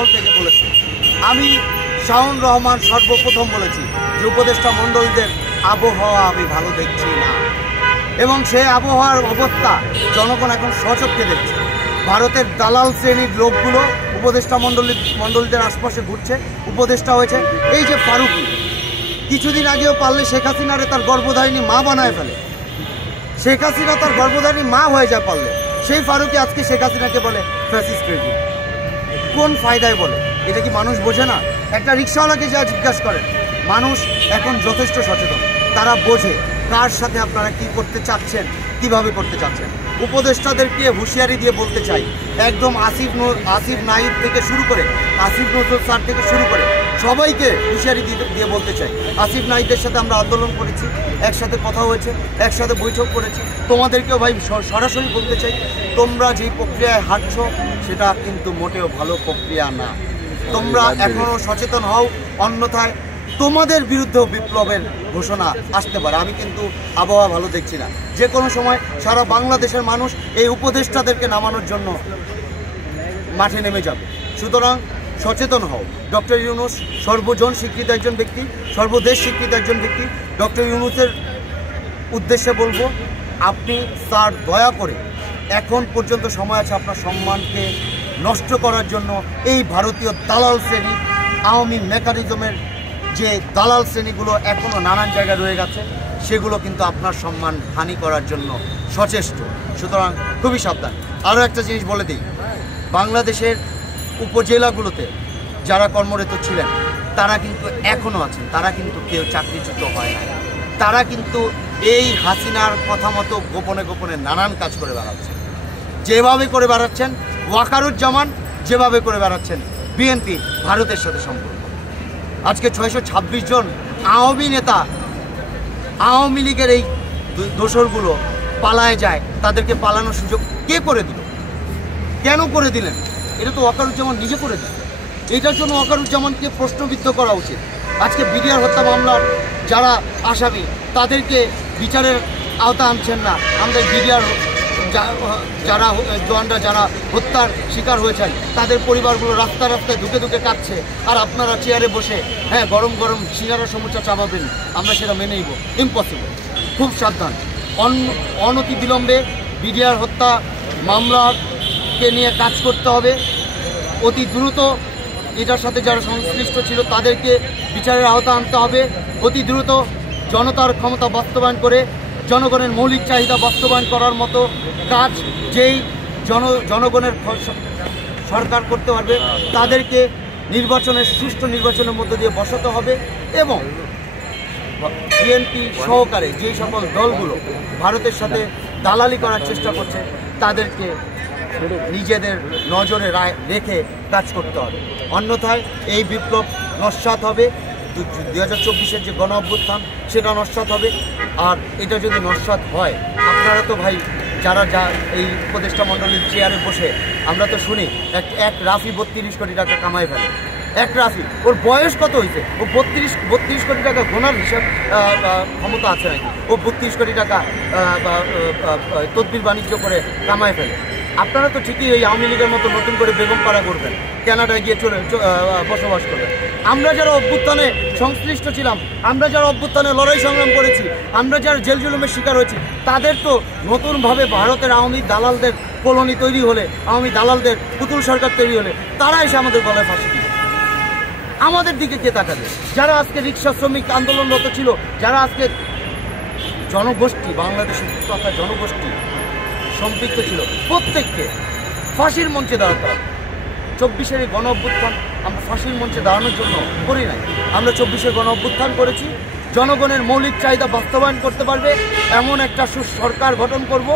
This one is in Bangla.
মহল থেকে বলেছে। আমি শাওন রহমান সর্বপ্রথম বলেছি যে উপদেষ্টা মণ্ডলীদের আবহাওয়া আমি ভালো দেখছি না, এবং সেই আবহাওয়ার অবস্থা জনগণ এখন সচক্ষে দেখছে। ভারতের দালাল শ্রেণীর লোকগুলো উপদেষ্টা মণ্ডলীদের আশপাশে ঘুরছে, উপদেষ্টা হয়েছে। এই যে ফারুকি কিছুদিন আগেও পারলে শেখ হাসিনারে তার গর্ভধারিণী মা বানায় ফেলে, শেখ হাসিনা তার গর্ভধারিণী মা হয়ে যায় পারলে, সেই ফারুকি আজকে শেখ হাসিনাকে বলে ফ্যাসিস্ট রেজিম। কোন ফায়দায় বলে? এটা কি মানুষ বোঝে না? একটা রিক্সাওয়ালাকে যা জিজ্ঞাসা করেন, মানুষ এখন যথেষ্ট সচেতন, তারা বোঝে কার সাথে আপনারা কি করতে চাচ্ছেন, কিভাবে করতে চাচ্ছেন। উপদেষ্টাদেরকে হুঁশিয়ারি দিয়ে বলতে চাই, একদম আসিফ নাহিদ থেকে শুরু করে, আসিফ নজরুল স্যার থেকে শুরু করে সবাইকে হুঁশিয়ারি দিয়ে বলতে চাই। আসিফ নাহিদের সাথে আমরা আন্দোলন করেছি, একসাথে কথা হয়েছে, একসাথে বৈঠক করেছি। তোমাদেরকেও ভাই সরাসরি বলতে চাই, তোমরা যেই প্রক্রিয়ায় হাঁটছ সেটা কিন্তু মোটেও ভালো প্রক্রিয়া না। তোমরা এখনও সচেতন হও, অন্যথায় তোমাদের বিরুদ্ধেও বিপ্লবের ঘোষণা আসতে পারে। আমি কিন্তু আবহাওয়া ভালো দেখছি না। যে কোনো সময় সারা বাংলাদেশের মানুষ এই উপদেষ্টাদেরকে নামানোর জন্য মাঠে নেমে যাবে। সুতরাং সচেতন হও। ডক্টর ইউনূস সর্বজন স্বীকৃত একজন ব্যক্তি, সর্বদেশ স্বীকৃত একজন ব্যক্তি। ডক্টর ইউনূসের উদ্দেশ্যে বলবো, আপনি স্যার দয়া করে, এখন পর্যন্ত সময় আছে আপনার সম্মানকে নষ্ট করার জন্য এই ভারতীয় দালাল শ্রেণী, আওয়ামী মেকানিজমের যে দালাল শ্রেণীগুলো এখনও নানান জায়গায় রয়ে গেছে, সেগুলো কিন্তু আপনার সম্মান হানি করার জন্য সচেষ্ট। সুতরাং খুবই সাবধান। আরও একটা জিনিস বলে দিই, বাংলাদেশের উপজেলাগুলোতে যারা কর্মরত ছিলেন তারা কিন্তু এখনও আছেন, তারা কিন্তু কেউ চাকরিচ্যুত হয় না। তারা কিন্তু এই হাসিনার কথা মতো গোপনে গোপনে নানান কাজ করে বেড়াচ্ছেন। যেভাবে করে বেড়াচ্ছেন ওয়াকারুজ্জামান, যেভাবে করে বেড়াচ্ছেন বিএনপি, ভারতের সাথে সম্পর্ক। আজকে 626 জন আওয়ামী নেতা, আওয়ামী লীগের এই দোসরগুলো পালায় যায়, তাদেরকে পালানোর সুযোগ কে করে দিল? কেন করে দিলেন? এটা তো ওয়াকারুজ্জামান নিজে করে দিল। এটার জন্য ওয়াকারুজ্জামানকে প্রশ্নবিদ্ধ করা উচিত। আজকে বিডিআর হত্যা মামলার যারা আসামি তাদেরকে বিচারের আওতা আনছেন না। আমাদের বিডিআর যারা জওয়ানরা যারা হত্যার শিকার হয়েছেন তাদের পরিবারগুলো রাস্তায় রাস্তায় ধুকে ধুকে কাঁদছে, আর আপনারা চেয়ারে বসে গরম গরম সিঙ্গারা সমুচা চাপাবেন, আমরা সেটা মেনে নিব? ইম্পসিবল। খুব সাবধান। অনতি বিলম্বে বিডিআর হত্যা মামলাকে নিয়ে কাজ করতে হবে। অতি দ্রুত এটার সাথে যারা সংশ্লিষ্ট ছিল তাদেরকে বিচারের আওতা আনতে হবে। অতি দ্রুত জনতার ক্ষমতা বাস্তবায়ন করে জনগণের মৌলিক চাহিদা বাস্তবায়ন করার মতো কাজ যেই জনগণের সরকার করতে পারবে তাদেরকে সুষ্ঠু নির্বাচনের মধ্য দিয়ে বসাতে হবে। এবং বিএনপি সহকারে যেই সকল দলগুলো ভারতের সাথে দালালি করার চেষ্টা করছে তাদেরকে নিজেদের নজরে রেখে কাজ করতে হবে। অন্যথায় এই বিপ্লব নস্যাৎ হবে। 2024-এর যে গণ অভ্যুত্থান সেটা নস্যাৎ হবে। আর এটা যদি নস্যাৎ হয়, আপনারা তো ভাই যারা এই উপদেষ্টা মণ্ডলীর চেয়ারে বসে আমরা তো শুনি এক রাফি 32 কোটি টাকা কামাই ফেলে। এক রাফি, ওর বয়স কত হয়েছে? ও 32 কোটি টাকা গোনার হিসাব ক্ষমতা আছে নাকি? ও 32 কোটি টাকা তদবির বাণিজ্য করে কামাই ফেলে। আপনারা তো ঠিকই ওই আওয়ামী লীগের মতো নতুন করে বেগমপাড়া করবেন, কানাডায় গিয়ে বসবাস করবেন। আমরা যারা অভ্যুত্থানে সংশ্লিষ্ট ছিলাম, আমরা যারা অভ্যুত্থানে লড়াই সংগ্রাম করেছি, আমরা যারা জেল জুলুমের শিকার হয়েছি, তাদের তো নতুনভাবে ভারতের আওয়ামী দালালদের কলোনি তৈরি হলে, আওয়ামী দালালদের পুতুল সরকার তৈরি হলে তারা এসে আমাদের গলায় ফাঁসি দিল। আমাদের দিকে কে তাকাবে? যারা আজকে রিক্সা শ্রমিক আন্দোলনরত ছিল, যারা আজকে জনগোষ্ঠী, বাংলাদেশের তথা জনগোষ্ঠী সম্পৃক্ত ছিল, প্রত্যেককে ফাঁসির মঞ্চে দাঁড়াতে হবে। 24-এর গণ অভ্যুত্থান আমরা ফাঁসির মঞ্চে দাঁড়ানোর জন্য করি নাই। আমরা 24-এর গণ অভ্যুত্থান করেছি জনগণের মৌলিক চাহিদা বাস্তবায়ন করতে পারবে এমন একটা সরকার গঠন করব।